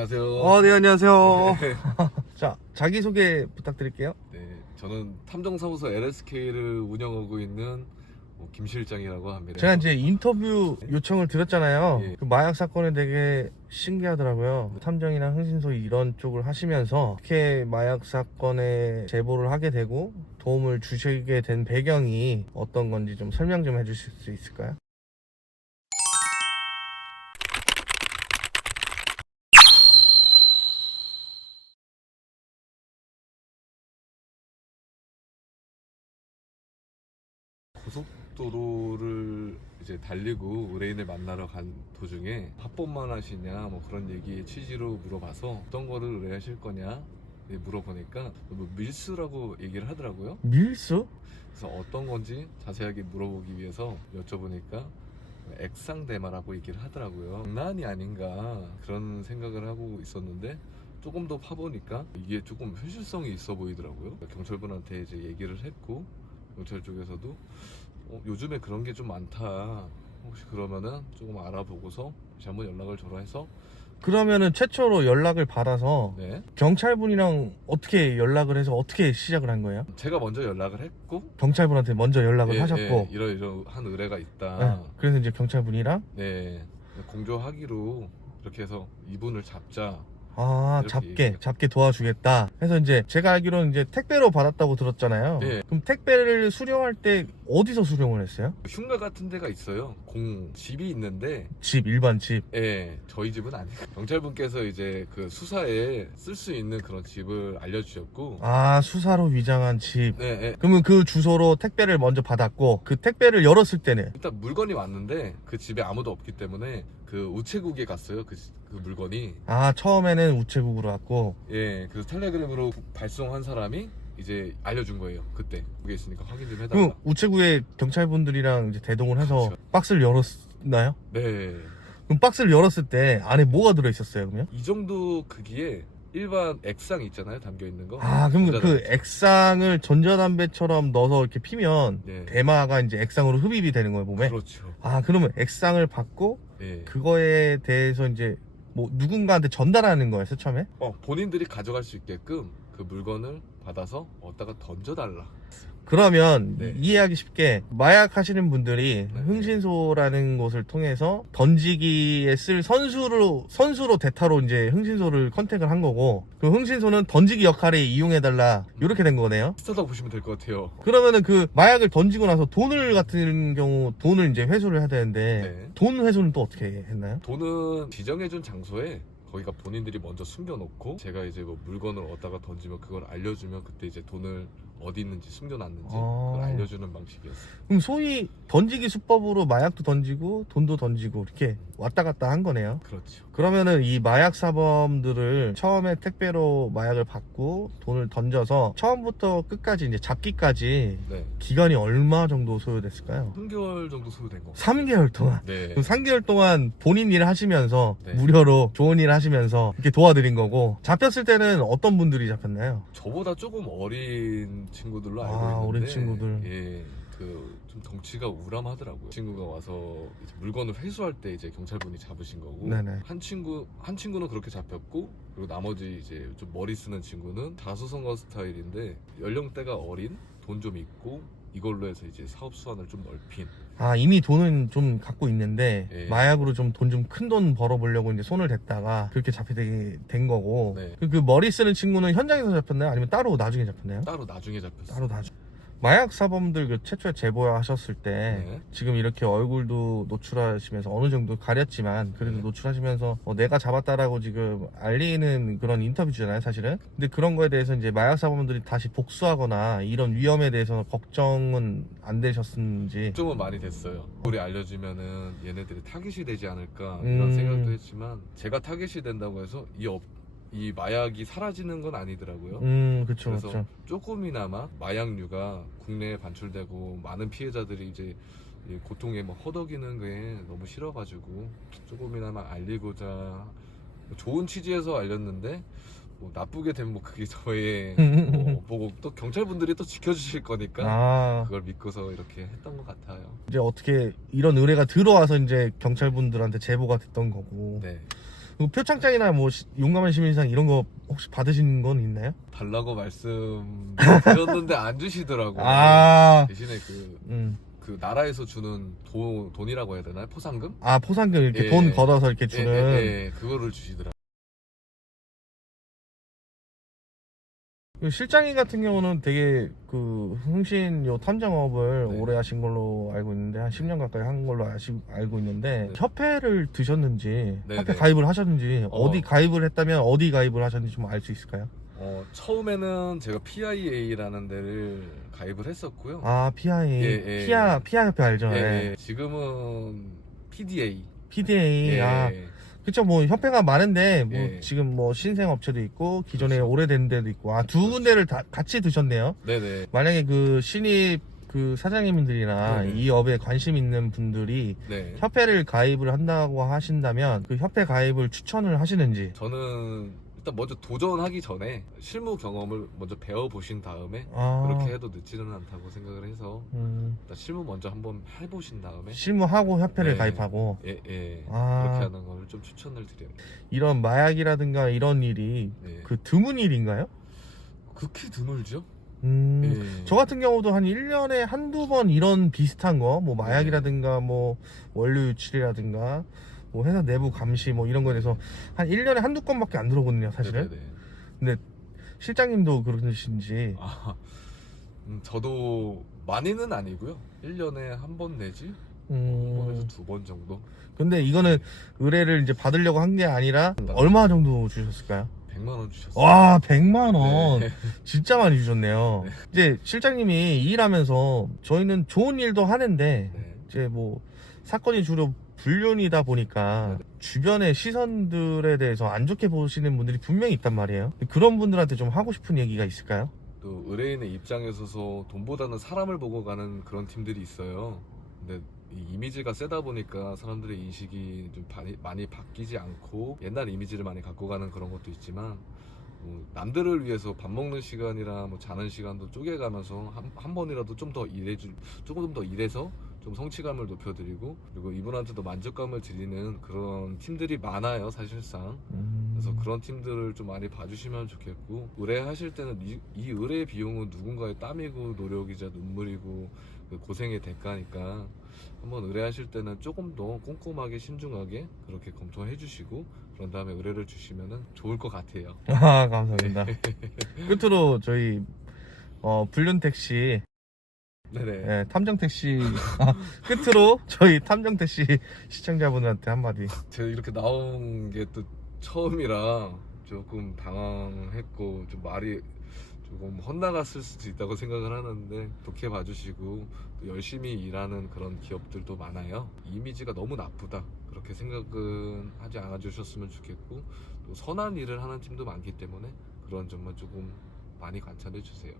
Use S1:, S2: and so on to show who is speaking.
S1: 안녕하세요.
S2: 어, 네, 안녕하세요. 자, 자기소개 부탁드릴게요.
S1: 네, 저는 탐정사무소 LSK를 운영하고 있는 뭐 김 실장이라고 합니다.
S2: 제가 이제 인터뷰 요청을 드렸잖아요.
S1: 예.
S2: 그 마약 사건에 되게 신기하더라고요. 탐정이나 흥신소 이런 쪽을 하시면서 어떻게 마약 사건에 제보를 하게 되고 도움을 주시게 된 배경이 어떤 건지 좀 설명 좀 해주실 수 있을까요?
S1: 고속도로를 이제 달리고 의뢰인을 만나러 간 도중에 합법만 하시냐 뭐 그런 얘기 취지로 물어봐서 어떤 거를 의뢰하실 거냐 네, 물어보니까 뭐 밀수라고 얘기를 하더라고요.
S2: 밀수?
S1: 그래서 어떤 건지 자세하게 물어보기 위해서 여쭤보니까 액상대마라고 얘기를 하더라고요. 장난이 아닌가 그런 생각을 하고 있었는데 조금 더 파보니까 이게 조금 현실성이 있어 보이더라고요. 경찰분한테 이제 얘기를 했고 경찰 쪽에서도. 어, 요즘에 그런 게 좀 많다. 혹시 그러면은 조금 알아보고서 다시 한번 연락을 줘라 해서.
S2: 그러면은 최초로 연락을 받아서
S1: 네.
S2: 경찰분이랑 어떻게 연락을 해서 어떻게 시작을 한 거예요?
S1: 제가 먼저 연락을 했고.
S2: 경찰분한테 먼저 연락을
S1: 예,
S2: 하셨고.
S1: 예, 이러이러한 의뢰가 있다.
S2: 네, 그래서 이제 경찰분이랑?
S1: 네. 공조하기로 이렇게 해서 이분을 잡자
S2: 아 잡게. 잡게 도와주겠다 해서 이제 제가 알기로는 이제 택배로 받았다고 들었잖아요
S1: 네.
S2: 그럼 택배를 수령할 때 어디서 수령을 했어요?
S1: 흉가 같은 데가 있어요. 공 집이 있는데.
S2: 집 일반 집.
S1: 예 저희 집은 아니고. 경찰분께서 이제 그 수사에 쓸 수 있는 그런 집을 알려주셨고.
S2: 아 수사로 위장한 집.
S1: 네, 예.
S2: 그러면 그 주소로 택배를 먼저 받았고 그 택배를 열었을 때는?
S1: 일단 물건이 왔는데 그 집에 아무도 없기 때문에 그 우체국에 갔어요 그, 그 물건이.
S2: 아 처음에는 우체국으로 왔고.
S1: 예 그래서 텔레그램으로 발송한 사람이 이제 알려준 거예요 그때 그게 있으니까 확인 좀 해달라
S2: 그럼 우체국에 경찰분들이랑 이제 대동을 해서
S1: 그렇죠.
S2: 박스를 열었나요?
S1: 네
S2: 그럼 박스를 열었을 때 안에 뭐가 들어있었어요 그러면?
S1: 이 정도 크기에 일반 액상 있잖아요 담겨 있는 거.
S2: 아 그럼 그
S1: 전자담배.
S2: 액상을 전자담배처럼 넣어서 이렇게 피면
S1: 네.
S2: 대마가 이제 액상으로 흡입이 되는 거예요 몸에
S1: 그렇죠.
S2: 아 그러면 액상을 받고
S1: 예.
S2: 그거에 대해서 이제 뭐 누군가한테 전달하는 거였어 처음에?
S1: 어, 본인들이 가져갈 수 있게끔 그 물건을 받아서 어디다가 던져달라.
S2: 그러면
S1: 네.
S2: 이해하기 쉽게 마약 하시는 분들이
S1: 네.
S2: 흥신소라는 곳을 통해서 던지기에 쓸 선수로 선수로 대타로 이제 흥신소를 컨택을 한 거고 그 흥신소는 던지기 역할에 이용해 달라 이렇게 된 거네요.
S1: 비슷하다고 보시면 될 것 같아요.
S2: 그러면은 그 마약을 던지고 나서 돈을 같은 경우 돈을 이제 회수를 해야 되는데
S1: 네.
S2: 돈 회수는 또 어떻게 했나요?
S1: 돈은 지정해준 장소에 거기가 본인들이 먼저 숨겨놓고 제가 이제 뭐 물건을 얻다가 던지면 그걸 알려주면 그때 이제 돈을 어디 있는지 숨겨놨는지
S2: 아.
S1: 그걸 알려주는 방식이었어요.
S2: 그럼 소위 던지기 수법으로 마약도 던지고 돈도 던지고 이렇게 왔다 갔다 한 거네요.
S1: 그렇죠.
S2: 그러면은 이 마약 사범들을 처음에 택배로 마약을 받고 돈을 던져서 처음부터 끝까지 이제 잡기까지
S1: 네.
S2: 기간이 얼마 정도 소요됐을까요?
S1: 3개월 정도 소요된 거.
S2: 3개월 동안.
S1: 네.
S2: 그럼 3개월 동안 본인 일을 하시면서
S1: 네.
S2: 무료로 좋은 일을 하시면서 이렇게 도와드린 거고 잡혔을 때는 어떤 분들이 잡혔나요?
S1: 저보다 조금 어린 친구들로 알고
S2: 아,
S1: 있는데
S2: 어린 친구들.
S1: 예, 그 좀 덩치가 우람하더라고요. 친구가 와서 이제 물건을 회수할 때 이제 경찰분이 잡으신 거고
S2: 네네.
S1: 한 친구 한 친구는 그렇게 잡혔고 그리고 나머지 이제 좀 머리 쓰는 친구는 다수성가 스타일인데 연령대가 어린 돈 좀 있고 이걸로 해서 이제 사업 수완을 좀 넓힌
S2: 아 이미 돈은 좀 갖고 있는데
S1: 예.
S2: 마약으로 좀 돈 좀 큰 돈 벌어보려고 이제 손을 댔다가 그렇게 잡히게 된 거고
S1: 네.
S2: 그, 그 머리 쓰는 친구는 현장에서 잡혔나요? 아니면 따로 나중에 잡혔나요?
S1: 따로 나중에 잡혔어요.
S2: 따로 나중 마약 사범들 그 최초에 제보하셨을 때
S1: 네.
S2: 지금 이렇게 얼굴도 노출하시면서 어느 정도 가렸지만 그래도
S1: 네.
S2: 노출하시면서 어, 내가 잡았다라고 지금 알리는 그런 인터뷰잖아요 사실은 근데 그런 거에 대해서 이제 마약 사범들이 다시 복수하거나 이런 위험에 대해서 걱정은 안 되셨는지
S1: 걱정은 많이 됐어요. 우리 알려주면은 얘네들이 타깃이 되지 않을까
S2: 음.
S1: 이런 생각도 했지만 제가 타깃이 된다고 해서 이 업, 이 마약이 사라지는 건 아니더라고요.
S2: 음 그쵸
S1: 그래서
S2: 그쵸
S1: 조금이나마 마약류가 국내에 반출되고 많은 피해자들이 이제 이 고통에 뭐 허덕이는 게 너무 싫어가지고 조금이나마 알리고자 뭐 좋은 취지에서 알렸는데 뭐 나쁘게 되면 뭐 그게 저의 뭐 보고 또 경찰분들이 또 지켜주실 거니까
S2: 아
S1: 그걸 믿고서 이렇게 했던 것 같아요.
S2: 이제 어떻게 이런 의뢰가 들어와서 이제 경찰분들한테 제보가 됐던 거고
S1: 네.
S2: 그 표창장이나 뭐 시- 용감한 시민상 이런 거 혹시 받으신 건 있나요?
S1: 달라고 말씀 드렸는데 안 주시더라고요.
S2: 아,
S1: 대신에 그,
S2: 음.
S1: 그 나라에서 주는 도, 돈이라고 해야 되나요? 포상금?
S2: 아 포상금 이렇게
S1: 예,
S2: 돈
S1: 예.
S2: 걷어서 이렇게
S1: 예,
S2: 주는.
S1: 예, 예, 그거를 주시더라고요.
S2: 그 실장님 같은 경우는 되게 그 흥신 요 탐정업을
S1: 네.
S2: 오래 하신 걸로 알고 있는데 한 10년 가까이 한 걸로 아시, 알고 있는데
S1: 네.
S2: 협회를 드셨는지
S1: 네,
S2: 협회
S1: 네.
S2: 가입을 하셨는지
S1: 어.
S2: 어. 디 가입을 했다면 어디 가입을 하셨는지 좀 알 수 있을까요?
S1: 어, 처음에는 제가 PIA라는 데를 가입을 했었고요.
S2: 아 PIA
S1: 예, 예.
S2: 피아 피아 협회 알죠?
S1: 예,
S2: 네.
S1: 예. 지금은 PDA.
S2: PDA
S1: 예,
S2: 아 그쵸 뭐 협회가 많은데 뭐
S1: 예.
S2: 지금 뭐 신생 업체도 있고 기존에
S1: 그렇죠.
S2: 오래된 데도 있고 아두
S1: 그렇죠.
S2: 군데를 다 같이 드셨네요.
S1: 네네.
S2: 만약에 그 신입 그 사장님들이나
S1: 네네.
S2: 이 업에 관심 있는 분들이
S1: 네.
S2: 협회를 가입을 한다고 하신다면 그 협회 가입을 추천을 하시는지
S1: 저는 일단 먼저 도전하기 전에 실무 경험을 먼저 배워보신 다음에
S2: 아,
S1: 그렇게 해도 늦지는 않다고 생각을 해서
S2: 음,
S1: 일단 실무 먼저 한번 해보신 다음에
S2: 실무하고 협회를
S1: 네.
S2: 가입하고
S1: 예, 예.
S2: 아.
S1: 그렇게 하는 걸 좀 추천을 드려요.
S2: 이런 마약이라든가 이런 일이
S1: 네.
S2: 그 드문 일인가요?
S1: 극히 드물죠?
S2: 음,
S1: 예.
S2: 저 같은 경우도 한 1년에 한두 번 이런 비슷한 거, 뭐 마약이라든가 뭐 원료 유출이라든가 뭐 회사 내부 감시 뭐 이런 거에 대해서 한 1년에 한두 건밖에 안 들어오거든요, 사실은.
S1: 네네네.
S2: 실장님도 그러신지.
S1: 아, 음, 저도 많이는 아니고요. 1년에 한 번 내지 한 번에서
S2: 음,
S1: 두번 정도.
S2: 근데 이거는 의뢰를 이제 받으려고 한 게 아니라 얼마 정도 주셨을까요?
S1: 100만 원 주셨어요.
S2: 와, 100만 원.
S1: 네.
S2: 진짜 많이 주셨네요. 이제 실장님이 일하면서 저희는 좋은 일도 하는데
S1: 네.
S2: 이제 뭐 사건이 주로 불륜이다 보니까
S1: 네.
S2: 주변의 시선들에 대해서 안 좋게 보시는 분들이 분명히 있단 말이에요. 그런 분들한테 좀 하고 싶은 얘기가 있을까요?
S1: 또 의뢰인의 입장에 서서 돈보다는 사람을 보고 가는 그런 팀들이 있어요. 근데 이 이미지가 세다 보니까 사람들의 인식이 좀 많이, 많이 바뀌지 않고 옛날 이미지를 많이 갖고 가는 그런 것도 있지만 뭐 남들을 위해서 밥 먹는 시간이랑 뭐 자는 시간도 쪼개가면서 한, 한 번이라도 좀 더 일해주 조금 더 일해서 좀 성취감을 높여드리고 그리고 이분한테도 만족감을 드리는 그런 팀들이 많아요 사실상
S2: 음,
S1: 그래서 그런 팀들을 좀 많이 봐주시면 좋겠고 의뢰하실 때는 이, 이 의뢰 비용은 누군가의 땀이고 노력이자 눈물이고 그 고생의 대가니까 한번 의뢰하실 때는 조금 더 꼼꼼하게 신중하게 그렇게 검토해 주시고 그런 다음에 의뢰를 주시면 좋을 것 같아요.
S2: 아 감사합니다. 끝으로 저희 어, 불륜 택시,
S1: 네네.
S2: 예, 탐정 택시 아, 끝으로 저희 탐정 택시 시청자분들한테 한마디.
S1: 제가 이렇게 나온 게 또 처음이라 조금 당황했고 좀 말이 조금 헛나갔을 수도 있다고 생각을 하는데 좋게 봐주시고 또 열심히 일하는 그런 기업들도 많아요. 이미지가 너무 나쁘다 그렇게 생각은 하지 않아 주셨으면 좋겠고 또 선한 일을 하는 팀도 많기 때문에 그런 점만 조금 많이 관찰해 주세요.